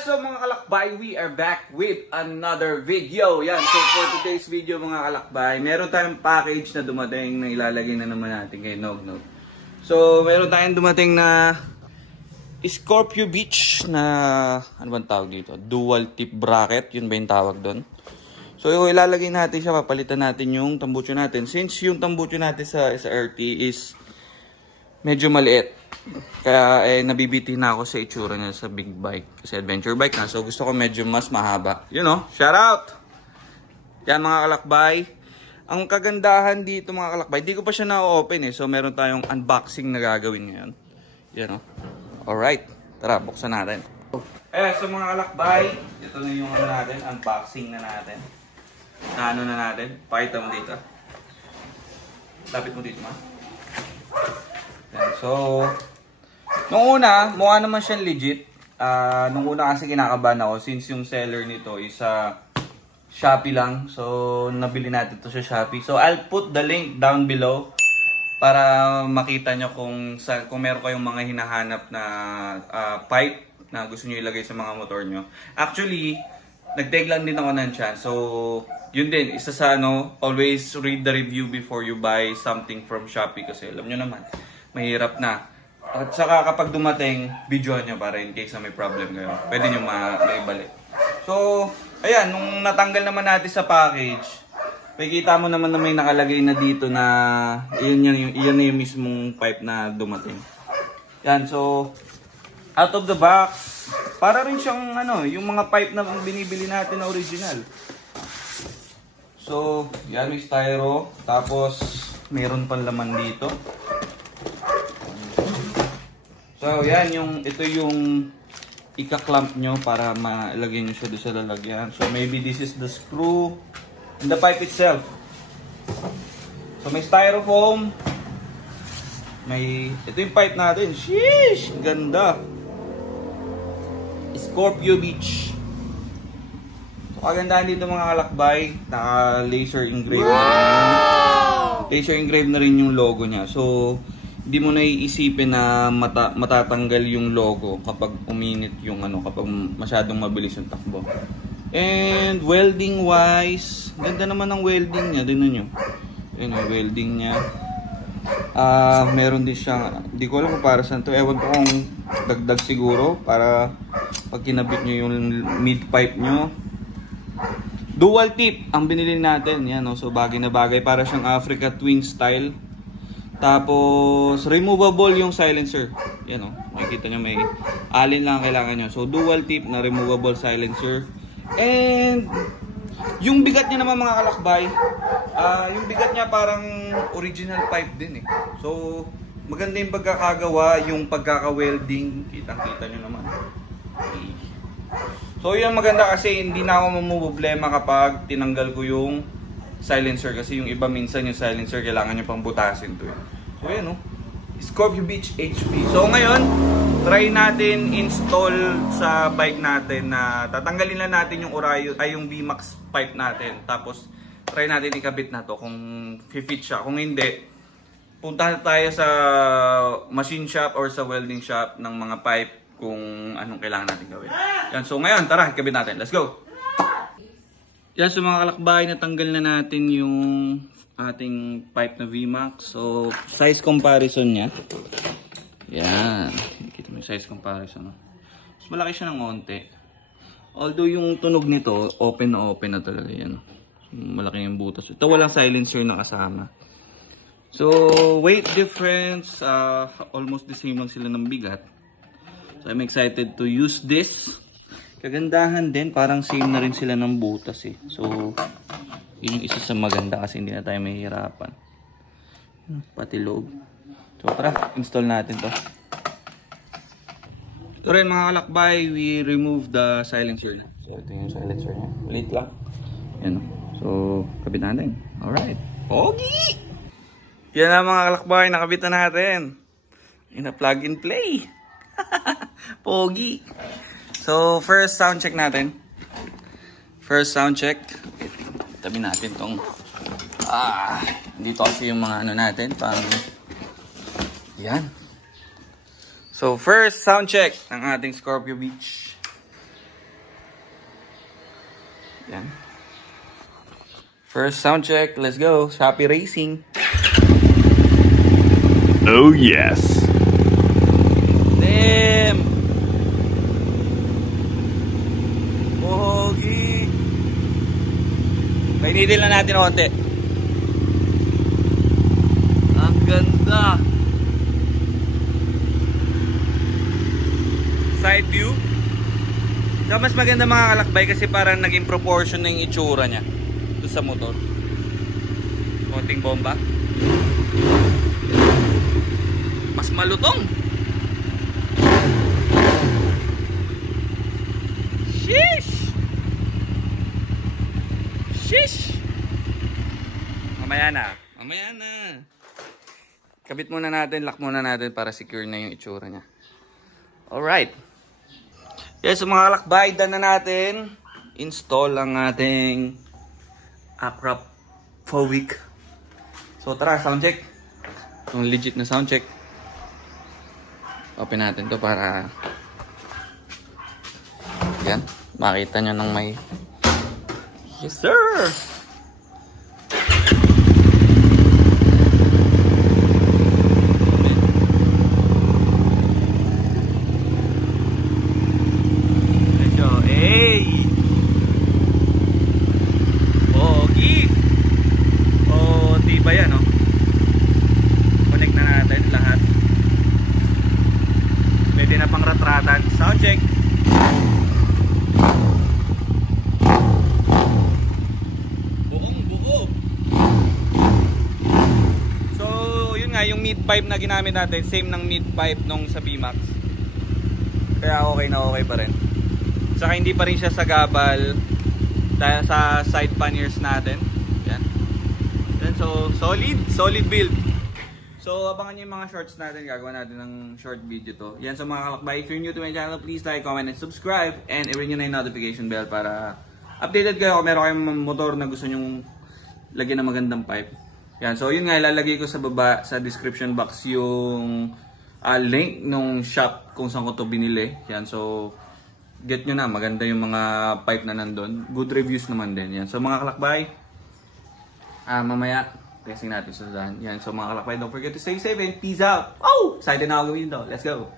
Yes, so mga kalakbay, we are back with another video. Yan, so for today's video mga kalakbay, meron tayong package na dumating na ilalagay na naman natin kay Nognog. So, meron tayong dumating na Scorpio Beach na, ano bang tawag dito? Dual tip bracket, yun ba yung tawag doon? So, ilalagay natin siya, papalitan natin yung tambucho natin. Since yung tambucho natin sa SRT is medyo maliit. Kaya nabibiti na ako sa itsura niya sa big bike. Kasi adventure bike na. So gusto ko medyo mas mahaba. You know, shout out! Yan mga kalakbay. Ang kagandahan dito mga kalakbay, di ko pa siya na-open eh. So meron tayong unboxing na gagawin ngayon. Yan o. Alright. Tara, buksan natin. So mga kalakbay, ito na yung ano natin. Unboxing na natin. Na ano na natin. Pakita mo dito. Lapit mo dito ma. Yan. So nung una, mukha naman siyang legit. Nung una kasi kinakabahan ako since yung seller nito is Shopee lang. So, nabili natin to sa Shopee. So, I'll put the link down below para makita nyo kung meron kayong mga hinahanap na pipe na gusto nyo ilagay sa mga motor nyo. Actually, nag-take lang din ako ng chance. So, yun din. Isa sa always read the review before you buy something from Shopee kasi alam nyo naman, mahirap na. At saka kapag dumating, videoan nyo para in case na may problem kayo. Pwede nyo maibalik. So, ayan, nung natanggal naman natin sa package, makikita mo naman na may nakalagay na dito na iyan na yung mismong pipe na dumating. Yan, so, out of the box, para rin siyang yung mga pipe na binibili natin na original. So, yan may styro. Tapos, mayroon pang laman dito. So, yan, ito yung ika-clamp nyo para malagay nyo siya doon sa lalagyan. So, maybe this is the screw and the pipe itself. So, may styrofoam. Ito yung pipe natin. Sheesh! Ganda! Scorpio Beach. So, kagandahan dito mga kalakbay. Naka-laser engrave na rin. Laser engrave na rin yung logo niya. So, hindi mo na iisipin na matatanggal yung logo kapag uminit yung kapag masyadong mabilis yung takbo. And welding wise, ganda naman ng welding niya, tingnan nyo. Yun yung welding niya. Meron din siyang, hindi ko alam kung para saan to. Ewan ko kung dagdag siguro para pag kinabit nyo yung mid pipe nyo. Dual tip ang binili natin. Yan, so bagay na bagay para siyang Africa Twin style. Tapos, removable yung silencer. Yan makikita nyo may alin lang kailangan nyo. So, dual tip na removable silencer. And, yung bigat niya naman mga kalakbay, yung bigat niya parang original pipe din eh. So, maganda yung pagkakagawa, yung pagkaka-welding. Kitang-kita nyo naman. Okay. So, yan maganda kasi hindi na ako mamumblema kapag tinanggal ko yung silencer kasi yung iba minsan yung silencer kailangan nyo pang butasin to eh. So yan Scorpio Beach HP. So ngayon, try natin install sa bike natin na tatanggalin lang natin yung Orayo ay yung VMAX pipe natin. Tapos try natin ikabit na to kung fit siya. Kung hindi, punta tayo sa machine shop or sa welding shop ng mga pipe kung anong kailangan natin gawin. Yan, so ngayon, tara, ikabit natin. Let's go! Yan, so mga kalakbay, natanggal na natin yung ating pipe na VMAX. So, size comparison niya. Yan. Kita mo yung size comparison. Mas malaki siya ng konti. Although yung tunog nito, open na talaga yan. So, malaki yung butas. Ito walang silencer na kasama. So, weight difference, almost the same lang sila ng bigat. So, I'm excited to use this. Kagandahan din, parang same na rin sila ng butas eh. So, yun yung isa sa maganda kasi hindi na tayo mahihirapan. Pati loob. So, tara, install natin to. Ito rin mga kalakbay, we remove the silencer na. So, ito yung silencer niya. Maliit lang. Yan. So, kabit natin. Alright. Pogi! Yan na mga kalakbay, nakabit na natin. Yan na, plug and play. Pogi! So, first sound check natin. First sound check. Tabi natin tong dito kasi yung mga natin pang yan. So first sound check ng ating Scorpio Beach. Yan. First sound check. Let's go. Shopee Racing. Oh yes. Damn. Pogi. Painitin lang natin konti. Ang ganda. Side view. So, mas maganda mga kalakbay kasi parang naging proportion na yung itsura niya doon sa motor. Konting bomba. Mas malutong. Sheesh! Sheesh! Mamaya na. Mamaya na. Kabit muna natin, lock muna natin para secure na yung itsura niya. Alright. Yes, so mga kalakbay, done na natin. Install ang ating Acrap Fowic. So tara, sound check. Yung legit na sound check. Open natin to para yan, makita nyo ng may yes sir. Sound check. Buong-buo. So, yun nga, yung mid pipe na ginamit natin, same ng mid pipe nung sa VMAX. Kaya okay na okay pa rin. Saka hindi pa rin siya sagabal dahil sa side panniers natin. Yan. Yan, so, solid build. So, abangan nyo yung mga shorts natin. Gagawa natin ng short video to. Yan, so mga kalakbay, if you're new to my channel, please like, comment, and subscribe. And i-ring nyo na yung notification bell para updated kayo kung meron kayong motor na gusto nyong lagyan ng magandang pipe. Yan, so yun nga, ilalagay ko sa baba, sa description box yung link nung shop kung saan ko to binili. Yan, so get nyo na, maganda yung mga pipe na nandun. Good reviews naman din. Yan, so mga kalakbay, mamaya, testing natin sa daan. Yan, so mga kalakbay, don't forget to stay safe and peace out. Oh! Excited na ako gawin to. Let's go!